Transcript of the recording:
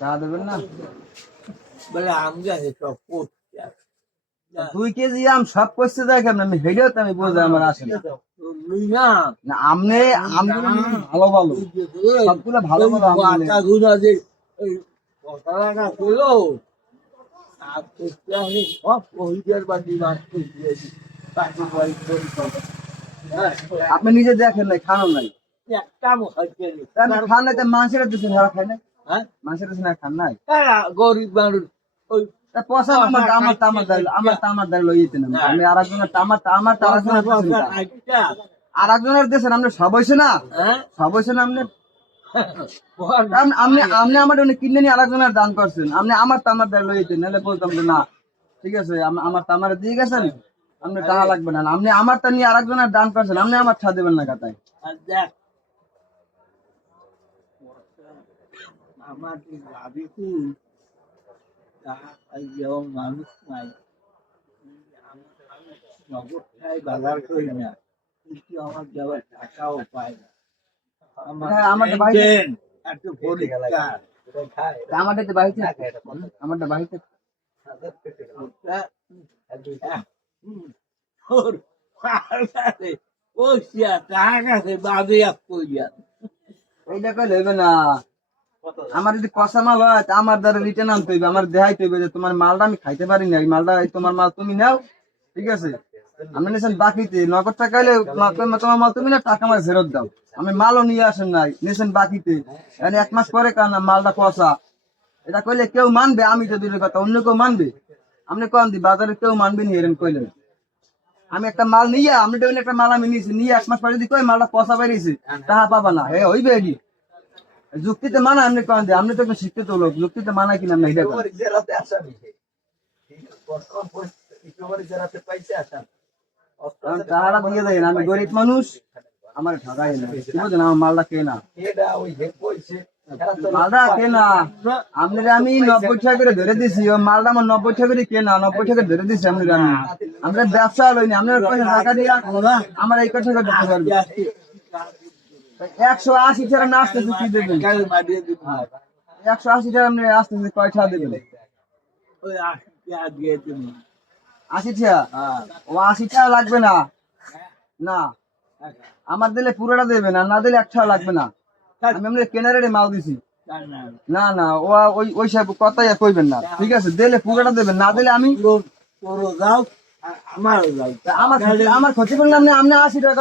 চা দেবেন না? বলে সব দুই কেজি আম সব করছে দেখ আমি হেডেও তো আমি বুঝে আমার আসে না। তুই না না। আমনে আমগুলো ভালো ভালো। সবগুলো ভালো ভালো আম নিলে। যে ওই পতাকা আর করতে আমি সব শহীদের বাড়ি মাছ দিয়েছি। পাখির বাড়ি করে করে। হ্যাঁ, আপনি নিজে দেখেন নাই খানো নাই। একটা। খান দিচ্ছেন হারা খাই না হ্যাঁ? মানুষের খান নাই? গরিব মানুষ। ওই পয়সা আমার আমার তামার দাঁড়িয়ে আমার তামার দাঁড়িয়ে লইতে না আমি আর একজনের তামার আমার তো আরেকজনের পয়সা দিচ্ছেন পয়সা একটা, আর একজনের দেশেন আপনি সব হয়েছে না? হ্যাঁ? সব হয়েছে না আপনি আপনি আপনি আমার জন্য কিনে নিয়ে আরেকজনের দান করছেন। আপনি আমার তামার দাঁড়িয়ে লইতে নাহলে বলতাম যে না ঠিক আছে আমার তামারে দিয়ে গেছেন। আপনি টাকা লাগবে না। আপনি আমার তা নিয়ে আরেকজনের দান করছেন। আপনি আমার ছা দেবেন না কাতায় কি যেমন মানুষ নাই। আমি নগদটাই বাজার করি না কিন্তু আমার যাওয়ার টাকাও পাই না। তো বাড়িতে আমারটা বাড়িতে বসিয়া টাকা বাদে এক করিয়া এইটা কইলে না। আমার যদি কষা মাল হয় আমার দ্বারা রিটার্ন আনতে হইবে। আমার দেখাইতে হইবে যে তোমার মালটা আমি খাইতে পারি না এই মালটা তোমার মাল তুমি নাও ঠিক আছে? আমি নিয়েছেন বাকিতে। নগদ টাকা এলে তোমার মাল তুমি না টাকা আমার ফেরত দাও। আমি মালও নিয়ে আসেন নাই নিয়েছেন বাকিতে। মানে এক মাস পরে কারণ মালটা কষা। এটা কইলে কেউ মানবে? আমি তো দূরের কথা অন্য কেউ মানবে? আপনি কন দি বাজারে কেউ মানবে নি এরকম কইলেন? আমি একটা মাল নিয়ে আপনি দেখবেন একটা মাল আমি নিয়েছি। নিয়ে এক মাস পরে যদি কই মালটা কষা বেরিয়েছে তাহা পাবা না। হে হইবে যুক্তিতে মানা আপনি কন দি আপনি তো একজন শিক্ষিত লোক যুক্তিতে মানা কিনা আপনি এটা দিয়ে দেন আমি গরিব মানুষ আমার ঠকাই না বুঝলেন আমার মালটা কে না মালটা কে না আপনার আমি নব্বই টাকা করে ধরে দিছি ও মালটা আমার নব্বই টাকা করে কে না নব্বই টাকা ধরে দিছি আপনার আমি আমরা ব্যবসা লইনি আপনার পয়সা টাকা দিয়া আমার এই কথা পারবে একশো আশি টাকা না আসতেছে কি দেবেন? একশো আশি টাকা আপনি আসতেছে কয় টাকা দেবেন? আশি টাকা দিয়ে দিবো আশি টাকা? ও আশি টাকা লাগবে না। না। আমার দিলে পুরোটা দেবে না না দিলে এক টাকা লাগবে না। আমি আপনার কেনারে মাল দিছি। না? না ও ওই ওই সব কথাই আর কইবেন না। ঠিক আছে দিলে পুরোটা দেবেন না দিলে আমি যাও আমার ক্ষতি- আমার ক্ষতি করলাম না আপনি আশি টাকা